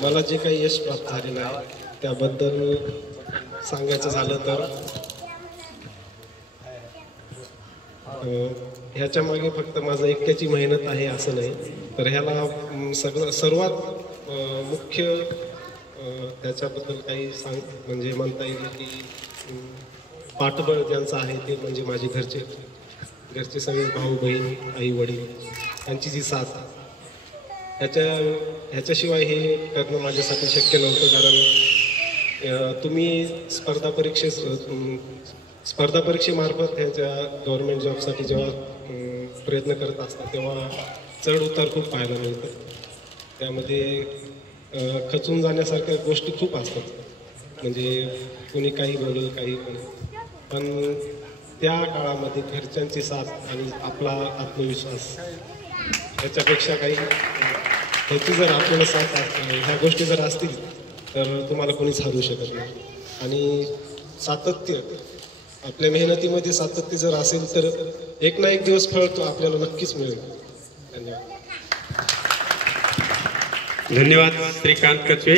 मला जे काही यश प्राप्त झालेलं आहे त्याबद्दल सांगायचं झालं तर ह्याच्या मागे फक्त माझं एकट्याची मेहनत आहे असं नाही, तर ह्याला सर्वात मुख्य त्याच्याबद्दल काही म्हणजे म्हणता येईल की पाठबळ ज्यांचं आहे ते म्हणजे माझे घरचे सगळे भाऊ बहीण आई वडील यांची जी साथ ह्याच्याशिवाय हे करणं माझ्यासाठी शक्य नव्हतं. कारण तुम्ही स्पर्धा परीक्षेमार्फत ह्याच्या गव्हर्नमेंट जॉबसाठी जेव्हा प्रयत्न करत असता तेव्हा चढ उतार खूप पाहायला मिळतात. त्यामध्ये खचून जाण्यासारख्या गोष्टी खूप असतात, म्हणजे कोणी काही बोलेल काही पण त्या काळामध्ये घरच्यांची साथ आणि आपला आत्मविश्वास ह्याच्यापेक्षा काही ह्याची जर आपल्याला साथ ह्या गोष्टी जर असतील तर तुम्हाला कोणीच हरवू शकत नाही. आणि सातत्य, आपल्या मेहनतीमध्ये सातत्य जर असेल तर एक ना एक दिवस फळ तो आपल्याला नक्कीच मिळेल. धन्यवाद. धन्यवाद श्रीकांत कचवे.